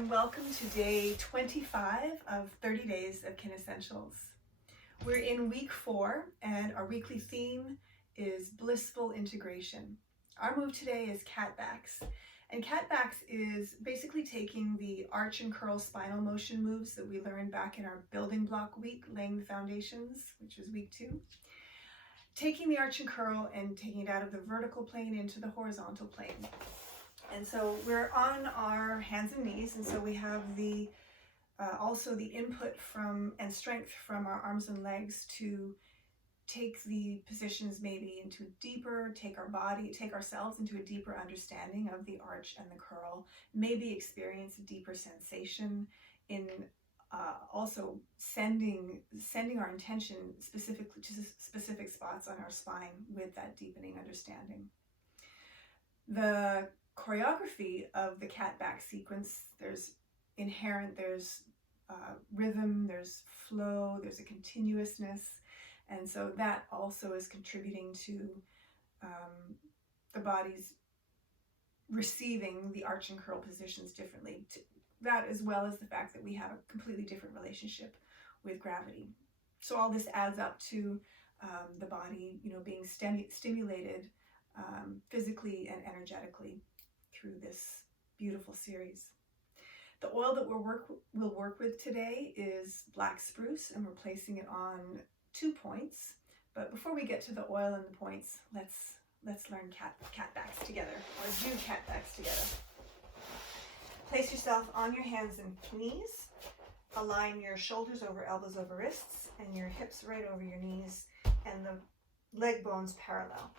and welcome to day 25 of 30 days of KineScentials. We're in week 4 and our weekly theme is blissful integration. Our move today is cat backs, and cat backs is basically taking the arch and curl spinal motion moves that we learned back in our building block week, laying the foundations, which was week 2. Taking the arch and curl and taking it out of the vertical plane into the horizontal plane. And so we're on our hands and knees, and so we have the also the input from and strength from our arms and legs to take the positions maybe into deeper, take ourselves into a deeper understanding of the arch and the curl, maybe experience a deeper sensation in also sending our intention specifically to specific spots on our spine with that deepening understanding. The choreography of the cat back sequence, there's rhythm, there's flow, there's a continuousness, and so that also is contributing to the body's receiving the arch and curl positions differently. That, as well as the fact that we have a completely different relationship with gravity. So all this adds up to the body, being stimulated physically and energetically through this beautiful series. The oil that we'll work with today is black spruce, and we're placing it on 2 points. But before we get to the oil and the points, let's learn cat backs together, or do cat backs together. Place yourself on your hands and knees. Align your shoulders over elbows over wrists, and your hips right over your knees, and the leg bones parallel.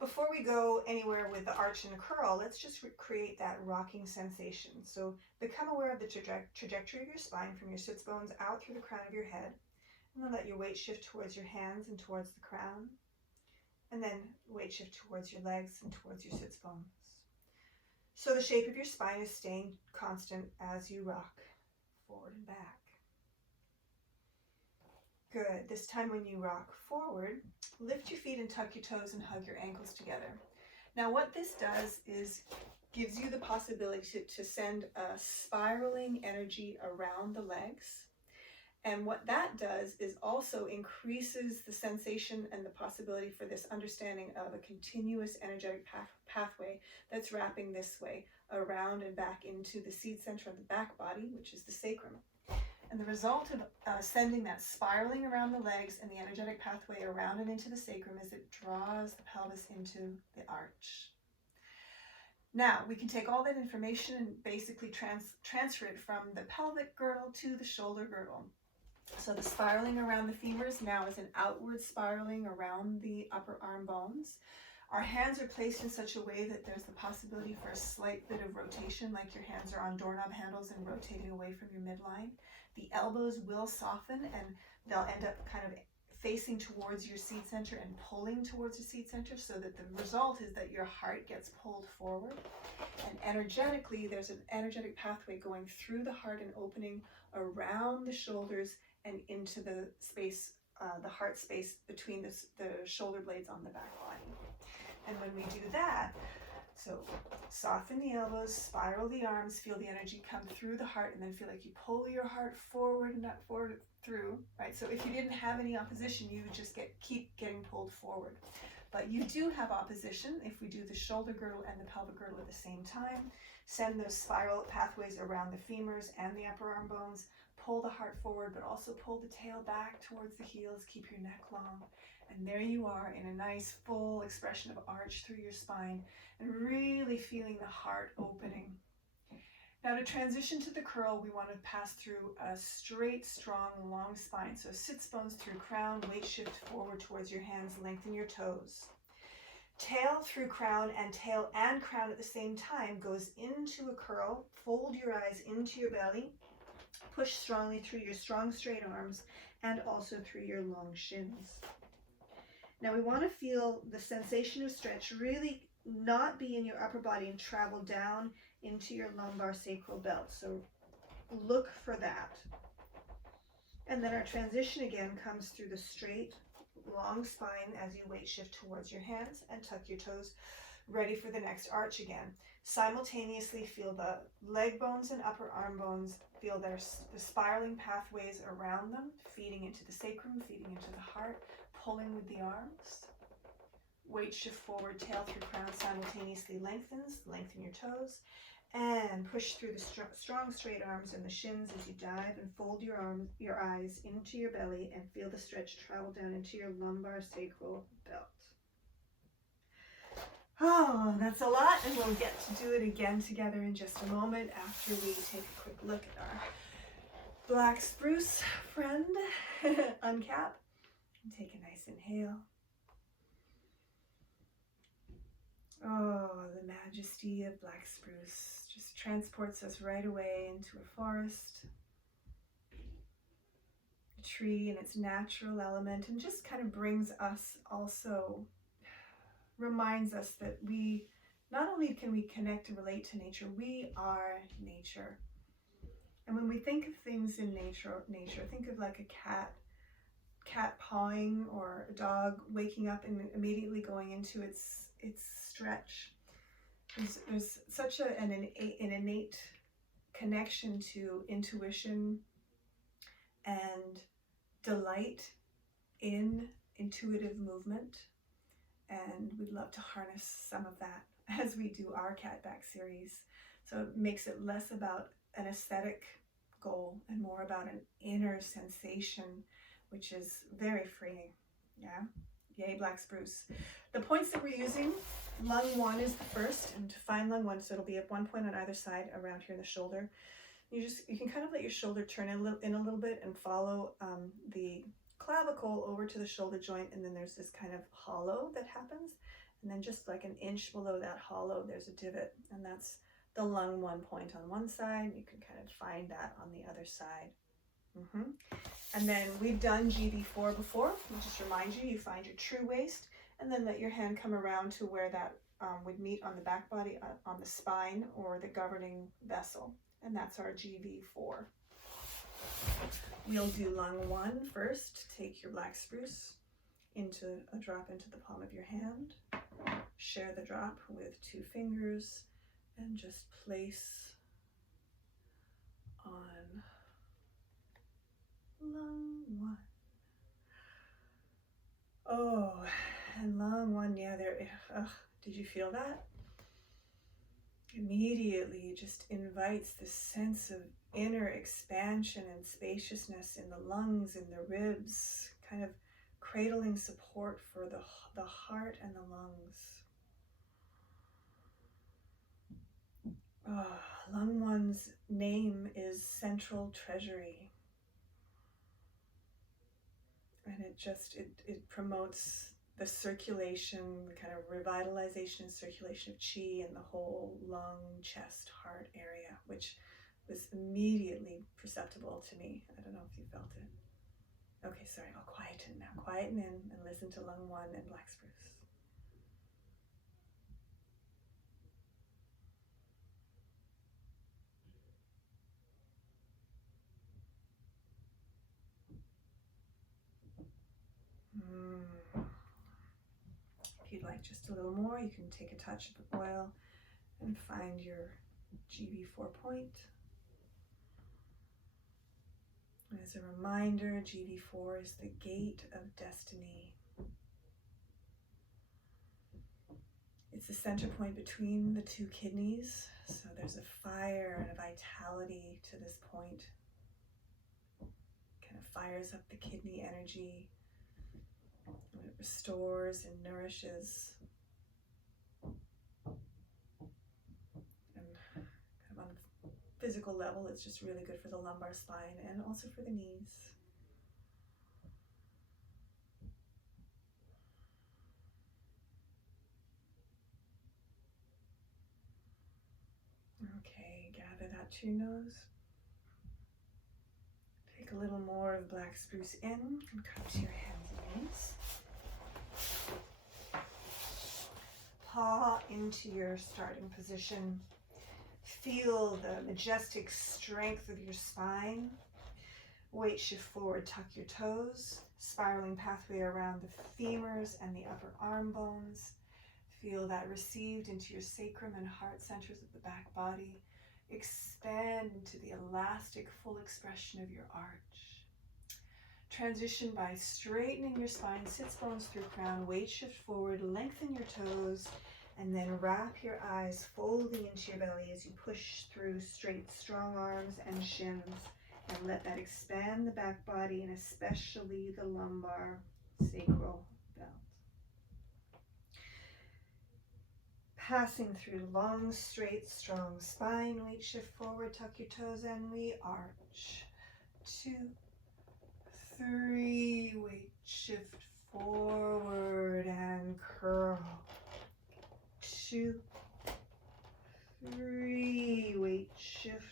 Before we go anywhere with the arch and the curl, let's just create that rocking sensation. So become aware of the trajectory of your spine from your sits bones out through the crown of your head. And then let your weight shift towards your hands and towards the crown. And then weight shift towards your legs and towards your sits bones. So the shape of your spine is staying constant as you rock forward and back. Good. This time when you rock forward, lift your feet and tuck your toes and hug your ankles together. Now what this does is gives you the possibility to send a spiraling energy around the legs. And what that does is also increases the sensation and the possibility for this understanding of a continuous energetic pathway that's wrapping this way around and back into the seed center of the back body, which is the sacrum. And the result of sending that spiraling around the legs and the energetic pathway around and into the sacrum is it draws the pelvis into the arch. Now, we can take all that information and basically transfer it from the pelvic girdle to the shoulder girdle. So the spiraling around the femurs now is an outward spiraling around the upper arm bones. Our hands are placed in such a way that there's the possibility for a slight bit of rotation, like your hands are on doorknob handles and rotating away from your midline. The elbows will soften and they'll end up kind of facing towards your seed center and pulling towards the seed center, so that the result is that your heart gets pulled forward. And energetically, there's an energetic pathway going through the heart and opening around the shoulders and into the space, the heart space between the shoulder blades on the back body. And when we do that, so soften the elbows, spiral the arms, feel the energy come through the heart, and then feel like you pull your heart forward and up forward through, right? So if you didn't have any opposition, you would just keep getting pulled forward. But you do have opposition if we do the shoulder girdle and the pelvic girdle at the same time. Send those spiral pathways around the femurs and the upper arm bones. Pull the heart forward, but also pull the tail back towards the heels. Keep your neck long. And there you are in a nice full expression of arch through your spine and really feeling the heart opening. Now to transition to the curl, we want to pass through a straight, strong, long spine. So sits bones through crown, weight shift forward towards your hands, lengthen your toes. Tail through crown, and tail and crown at the same time goes into a curl. Fold your eyes into your belly. Push strongly through your strong straight arms and also through your long shins. Now we want to feel the sensation of stretch really not be in your upper body and travel down into your lumbar sacral belt. So look for that. And then our transition again comes through the straight, long spine as you weight shift towards your hands and tuck your toes. ready for the next arch again. Simultaneously feel the leg bones and upper arm bones, feel the spiraling pathways around them, feeding into the sacrum, feeding into the heart, pulling with the arms. Weight shift forward, tail through crown simultaneously lengthens, lengthen your toes, and push through the strong straight arms and the shins as you dive, and fold your eyes into your belly and feel the stretch travel down into your lumbar sacral belt. Oh, that's a lot, and we'll get to do it again together in just a moment after we take a quick look at our black spruce friend. Uncap and take a nice inhale. Oh, the majesty of black spruce just transports us right away into a forest, a tree in its natural element, and just kind of brings us also, reminds us that we, not only can we connect and relate to nature, we are nature. And when we think of things in nature, think of like a cat pawing, or a dog waking up and immediately going into its stretch. There's such an innate connection to intuition and delight in intuitive movement, and we'd love to harness some of that as we do our cat back series. So it makes it less about an aesthetic goal and more about an inner sensation, which is very freeing. Yeah, yay black spruce. The points that we're using, lung 1 is the first, and to find lung 1, so it'll be at one point on either side around here in the shoulder. You can kind of let your shoulder turn in a little bit and follow the clavicle over to the shoulder joint, and then there's this kind of hollow that happens, and then just like an inch below that hollow there's a divot, and that's the lung 1 point on one side. You can kind of find that on the other side. And then we've done GB4 before. I'll just remind you, you find your true waist, and then let your hand come around to where that would meet on the back body, on the spine, or the governing vessel. And that's our GV4. We'll do lung 1 first. Take your black spruce into a drop into the palm of your hand. Share the drop with 2 fingers and just place on lung 1. Oh, and lung 1, yeah, did you feel that? Immediately just invites this sense of inner expansion and spaciousness in the lungs, in the ribs, kind of cradling support for the heart and the lungs. Lung 1's name is Central Treasury. And it promotes the circulation, the kind of revitalization and circulation of chi in the whole lung, chest, heart area, which was immediately perceptible to me. I don't know if you felt it. Okay, sorry, I'll quieten now. Quieten in and listen to lung 1 and black spruce. If you'd like just a little more, you can take a touch of oil and find your GB4 point. As a reminder, GB4 is the gate of destiny. It's the center point between the 2 kidneys, so there's a fire and a vitality to this point. Kind of fires up the kidney energy, and it restores and nourishes. And kind of on a physical level, it's just really good for the lumbar spine and also for the knees. Okay, gather that to your nose. Take a little more of black spruce in and come to your hands and knees. Paw into your starting position. Feel the majestic strength of your spine. Weight shift forward, tuck your toes. Spiraling pathway around the femurs and the upper arm bones. Feel that received into your sacrum and heart centers of the back body. Expand into the elastic full expression of your arch. Transition by straightening your spine, sits bones through crown, weight shift forward, lengthen your toes, and then wrap your eyes folding into your belly as you push through straight, strong arms and shins. And let that expand the back body and especially the lumbar sacral belt. Passing through long, straight, strong spine, weight shift forward, tuck your toes, and we arch. 2, 3, weight shift forward and curl. 2, 3, weight shift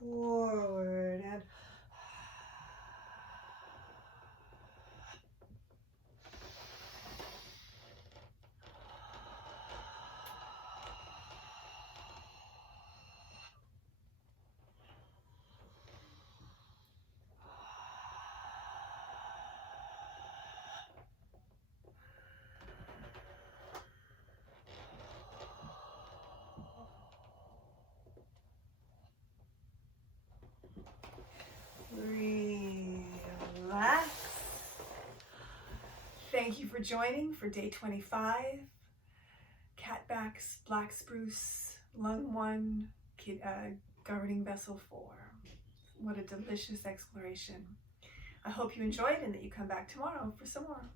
forward and relax. Thank you for joining for day 25. Cat backs, black spruce, lung 1, governing vessel 4. What a delicious exploration. I hope you enjoyed and that you come back tomorrow for some more.